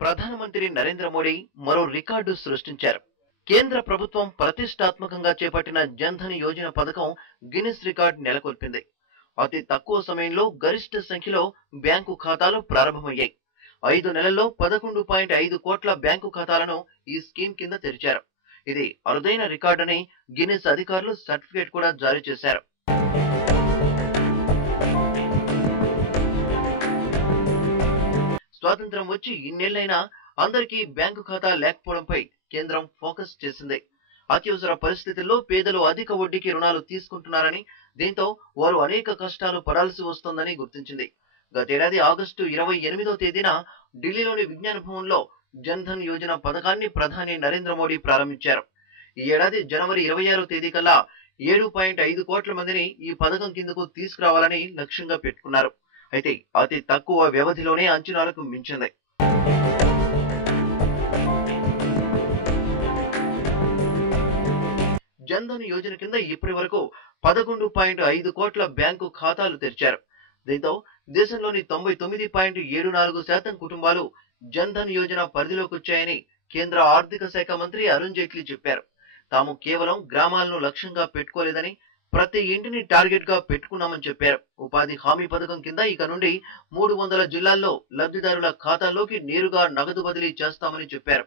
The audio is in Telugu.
ప్రధానమంత్రి నరేంద్ర మోడీ మరో రికార్డు సృష్టించారు. కేంద్ర ప్రభుత్వం ప్రతిష్టాత్మకంగా చేపట్టిన జన్ధన్ యోజన పథకం గిన్నిస్ రికార్డ్ నెలకొల్పింది. అతి తక్కువ సమయంలో గరిష్ట సంఖ్యలో బ్యాంకు ఖాతాలు ప్రారంభమయ్యాయి. 5 నెలల్లో 11.5 కోట్ల బ్యాంకు ఖాతాలను ఈ స్కీమ్ కింద తెరిచారు. ఇది అరుదైన రికార్డని గిన్నిస్ అధికారులు సర్టిఫికేట్ కూడా జారీ చేశారు. స్వాతంత్ర్యం వచ్చి ఇన్నేళ్లైనా అందరికీ బ్యాంకు ఖాతా లేకపోవడంపై కేంద్రం ఫోకస్ చేసింది. అత్యవసర పరిస్థితుల్లో పేదలు అధిక వడ్డీకి రుణాలు తీసుకుంటున్నారని, దీంతో వారు అనేక కష్టాలు పడాల్సి వస్తోందని గుర్తించింది. గతేడాది ఆగస్టు 28వ తేదీన ఢిల్లీలోని విజ్ఞాన భవన్లో జన్ధన్ యోజన పథకాన్ని ప్రధాని నరేంద్ర మోడీ ప్రారంభించారు. ఈ ఏడాది జనవరి 26వ తేదీ కల్లా 7.5 కోట్ల మందిని ఈ పథకం కిందకు తీసుకురావాలని లక్ష్యంగా పెట్టుకున్నారు. అయితే అతి తక్కువ వ్యవధిలోనే అంచనాలకు మించింది. జన్ధన్ యోజన కింద ఇప్పటి వరకు 11.5 కోట్ల బ్యాంకు ఖాతాలు తెరిచారు. దీంతో దేశంలోని 99.74% కుటుంబాలు జన్ధన్ యోజన పరిధిలోకి వచ్చాయని కేంద్ర ఆర్థిక శాఖ మంత్రి అరుణ్ జైట్లీ చెప్పారు. తాము కేవలం గ్రామాలను లక్ష్యంగా పెట్టుకోలేదని, ప్రతి ఇంటిని టార్గెట్ గా పెట్టుకున్నామని చెప్పారు. ఉపాధి హామీ పథకం కింద ఇక నుండి 300 జిల్లాల్లో లబ్ధిదారుల ఖాతాల్లోకి నేరుగా నగదు బదిలీ చేస్తామని చెప్పారు.